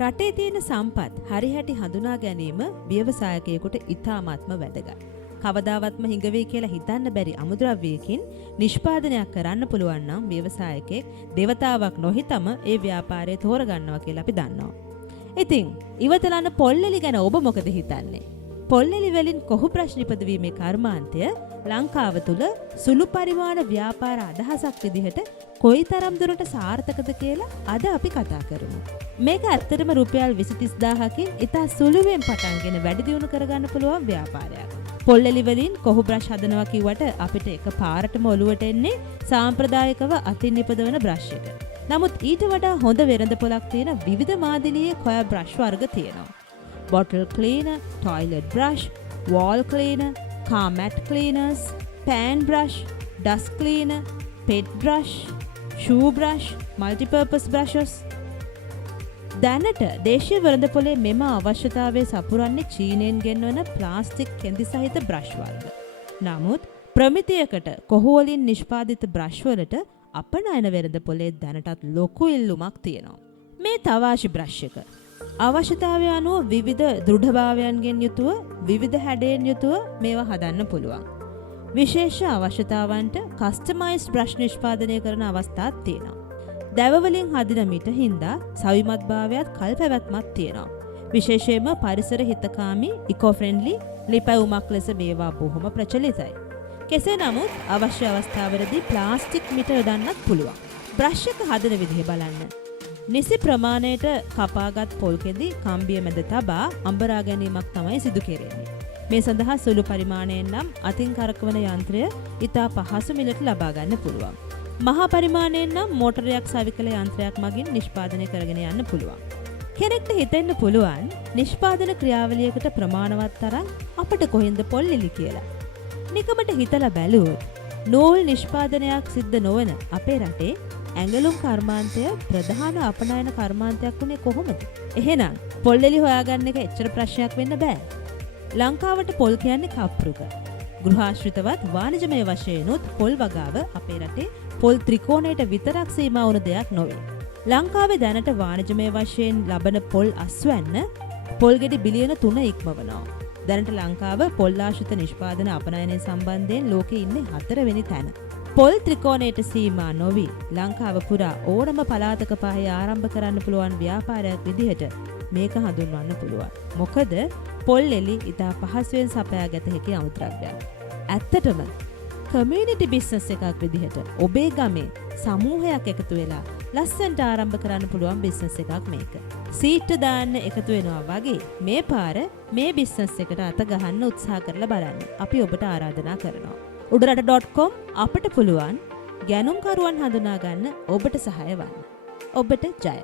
රටේ තියෙන සම්පත් හරිහැටි හඳුනා ගැනීම ව්‍යවසායකයෙකුට ඉතාමත්ම වැදගත්. කවදාවත්ම හිඟවේ කියලා හිතන්න බැරි අමුද්‍රව්‍යයකින් නිෂ්පාදනයක් කරන්න පුළුවන් නම් ව්‍යවසායකයෙක් දෙවතාවක් නොහිතම ඒ ව්‍යාපාරය තෝරගන්නවා කියලා අපි දන්නවා. ඉතින් ඉවතලන්න පොල්ලෙලි ගැන ඔබ මොකද හිතන්නේ? පොල්ලෙලි වලින් කොහු ප්‍රශ්න ඉපදවීමේ කර්මාන්තය ලංකාව තුල සුළු පරිමාණ ව්‍යාපාර අදහසක් විදිහට කොයිතරම් දුරට සාර්ථකද කියලා අද අපි කතා කරමු. මේක ඇත්තටම රුපියල් 20-30000කින් ඉතා සුළුවෙන් පටන්ගෙන වැඩි දියුණු කරගන්න පුළුවන් ව්‍යාපාරයක්. පොල්ලෙලි වලින් කොහු බ්‍රෂ් හදනවා කිව්වට අපිට එක පාරටම ඔලුවට එන්නේ සාම්ප්‍රදායිකව අතින් නිපදවන බ්‍රෂ් එක. නමුත් ඊට වඩා හොඳ වෙළඳපොලක් තියෙන විවිධ මාදිලියේ කොයා බ්‍රෂ් වර්ග තියෙනවා. bottle cleaner, toilet brush, wall cleaner, car mat cleaners, pan brush, dust cleaner, pet brush, shoe brush, multi-purpose brushes. දැනට දේශීය වෙළඳපොලේ මෙම අවශ්‍යතාවය සපුරන්නේ චීනයෙන් ගෙන්වන ප්ලාස්ටික් කෙඳි සහිත බ්‍රෂ් වර්ග. නමුත් ප්‍රමිතියකට කොහු වලින් නිෂ්පාදිත බ්‍රෂ් වලට අපනයන වෙළඳපොලේ දැනටත් ලොකු ඉල්ලුමක් තියෙනවා. මේ තවාෂි බ්‍රෂ් එක අවශ්‍යතාවය අනුව විවිධ දෘಢභාවයන්ගෙන් යුතුව විවිධ හැඩයෙන් යුතුව මේවා හදන්න පුළුවන්. විශේෂ අවශ්‍යතාවන්ට කස්ටමයිස්ඩ් බ්‍රෂ් නිෂ්පාදනය කරන අවස්ථාත් තියෙනවා. දැව වලින් හදින මිට හින්දා සවිමත් භාවයත් කල් පැවැත්මක් තියෙනවා. විශේෂයෙන්ම පරිසර හිතකාමී ඉකෝ ෆ්‍රෙන්ඩ්ලි ලිපැවුමක් ලෙස මේවා බොහොම ප්‍රචලිතයි. කෙසේ නමුත් අවශ්‍ය අවස්ථාවලදී ප්ලාස්ටික් මිට යොදන්නත් පුළුවන්. බ්‍රෂ් එක හදන විදිහ බලන්න. නිසි ප්‍රමාණයට කපාගත් පොල් කෙඳි කම්බිය මැද තබා අඹරා ගැනීමක් තමයි සිදු කෙරෙන්නේ. මේ සඳහා සුළු පරිමාණයෙන් නම් අතින් කරකවන යන්ත්‍රය ඉතා පහසු මිලට ලබා ගන්න පුළුවන්. මහා පරිමාණයෙන් නම් මෝටරයක් සවිකල යන්ත්‍රයක් මගින් නිෂ්පාදනය කරගෙන යන්න පුළුවන්. කෙනෙක්ට හිතෙන්න පුළුවන් නිෂ්පාදන ක්‍රියාවලියකට ප්‍රමාණවත් තරම් අපට කොහෙන්ද පොල්ලෙලි කියලා. නිකමට හිතලා බැලුවොත් නූල් නිෂ්පාදනයක් සිද්ධ නොවන අපේ රටේ ඇඟලුම් කර්මාන්තය ප්‍රධාන අපනයන කර්මාන්තයක් වුණේ කොහොමද? එහෙනම් පොල්ලෙලි හොයාගන්න එක එච්චර ප්‍රශ්නයක් වෙන්න බෑ. ලංකාවට පොල් කියන්නේ කප්රුක. ගෘහාශ්‍රිතවත් වාණිජමය වශයෙන්ුත් පොල් වගාව අපේ රටේ පොල් ත්‍රිකෝණයට විතරක් සීමා වුණ දෙයක් නොවේ. ලංකාවේ දැනට වාණිජමය වශයෙන් ලබන පොල් අස්වැන්න පොල් ගෙඩි බිලියන 3 ඉක්මවනවා. දැනට ලංකාව පොල් ආශ්‍රිත නිෂ්පාදන අපනයනය සම්බන්ධයෙන් ලෝකේ ඉන්නේ 4 වෙනි තැන. පොල් ත්‍රිකෝණයට සීමා නොවි ලංකාව පුරා ඕනම පළාතක පහේ ආරම්භ කරන්න පුළුවන් ව්‍යාපාරයක් විදිහට මේක හඳුන්වන්න පුළුවන්. මොකද පොල්ලෙලි ඉතා පහසුවෙන් සපයාගත හැකි අමුද්‍රව්‍යයක්. ඇත්තටම කමියුනිටි බිස්නස් එකක් විදිහට ඔබේ ගමේ සමූහයක් එකතු වෙලා ලස්සනට ආරම්භ කරන්න පුළුවන් බිස්නස් එකක් මේක. සීට් දාන්න එකතු වෙනවා වගේ මේ පාර මේ බිස්නස් එකට අත ගහන්න උත්සාහ කරලා බලන්න. අපි ඔබට ආරාධනා කරනවා. Udarata.com අපට පුළුවන් ගැනුම්කරුවන් හඳුනා ගන්න ඔබට සහාය වන්න. ඔබට ජය.